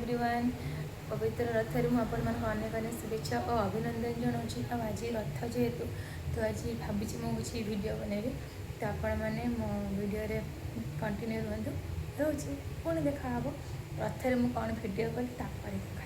Everyone पवित्र रथ आपण अनेक अनेक शुभेच्छा और अभिनंदन जनाऊँ आज रथ जेहेतु तो आज भावी मुझे वीडियो बनैबी तो आपण मैंने मो वीडियो कंटिन्यू रुहतु रोचे पुणी देखा रथ में मुझे कौन वीडियो कली देखा।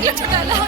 चॉकलेट छुटाला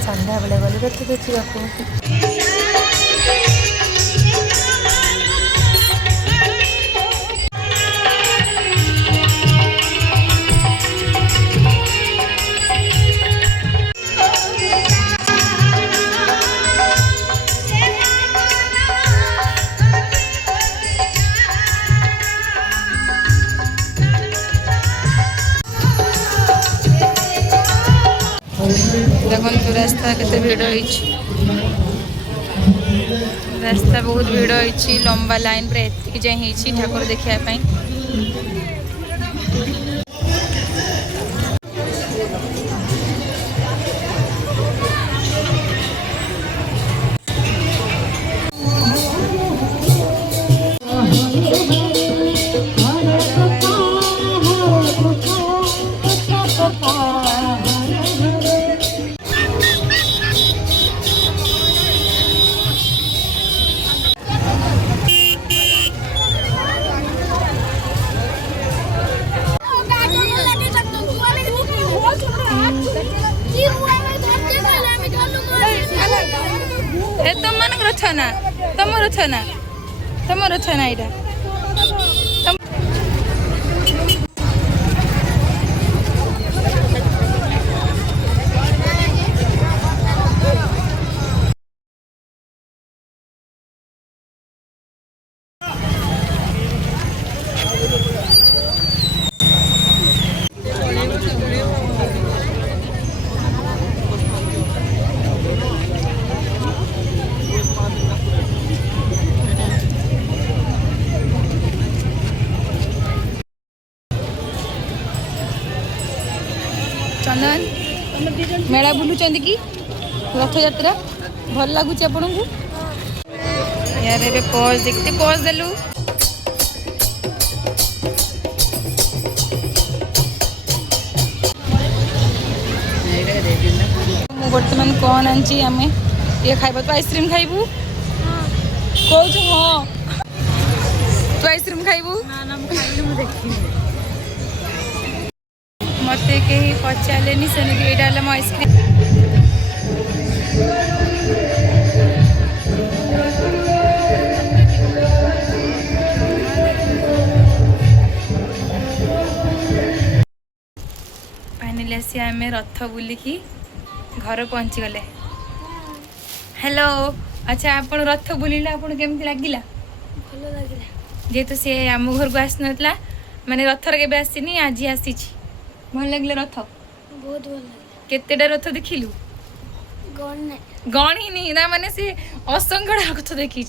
सन्ध्या बेले गलु रथ देखा देखो रास्ता केते भीड़ होइछि रास्ता बहुत भीड़ होइछि लंबा लाइन पर एतिक जाय होइछि ठाकुर देखिया पई ए तमर छना इटा चंदन मेला बुलुचंद कि रथ यात्रा भल लगुच आपन को यार ए पॉज देखते पॉज देलु ମୁଁ ବର୍ତ୍ତମାନ କ'ଣ ଆଣିଛି ଆମେ ଇଏ ଖାଇବା ତୁ ଆଇସ୍କ୍ରିମ୍ ଖାଇବୁ କହୁଛୁ ହଁ ତୁ ଆଇସ୍କ୍ରିମ୍ ଖାଇବୁ ମୋତେ କେହି ପଚାରିଲେନି ସେମିତି ଏଇଟା ହେଲା ମୋ ଆଇସ୍କ୍ରିମ୍ फाइनाली आसी आम रथ बुलिकी घर पहुँचीगले हेलो अच्छा आप रथ बुलिले आपन केमती लगिला ଭଲ ଲାଗିଲା जेहेतु सी आम घर को आसी नथला माने रथर के आसीनी आज आसी भल लगे रथ ବହୁତ ଭଲ ଲାଗିଲା केतेटा रथ देखिलु ଗଣେ गणी नहीं ना माने सी असंख्य रथ देखी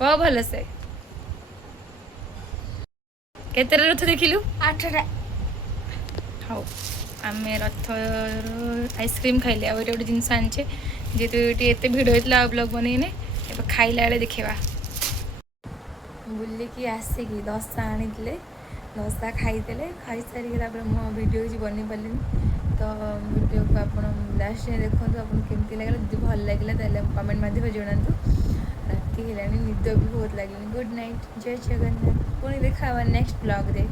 कह भल से केतेटा रथ देखिलु 8ଟା हाँ आम रथ आइसक्रीम खाइले आ गोटे जिनस आनिचे जेहेतु ये एत भिड़ होता ब्लॉग बनईने ए खाइला बेले देखा बुलिकी आसिकी दशा आनी दशा खाईदे खाई सारिक मो वीडियो किसी बन पारे तो वीडियो को आप लास्ट देखो आपको केमती लगे जो भल लगे कमेंट माध्यम जनातु राति है निद भी बहुत लगे गुड नाइट जय जगन्नाथ पुणी देखा नेक्स्ट ब्लॉग रे।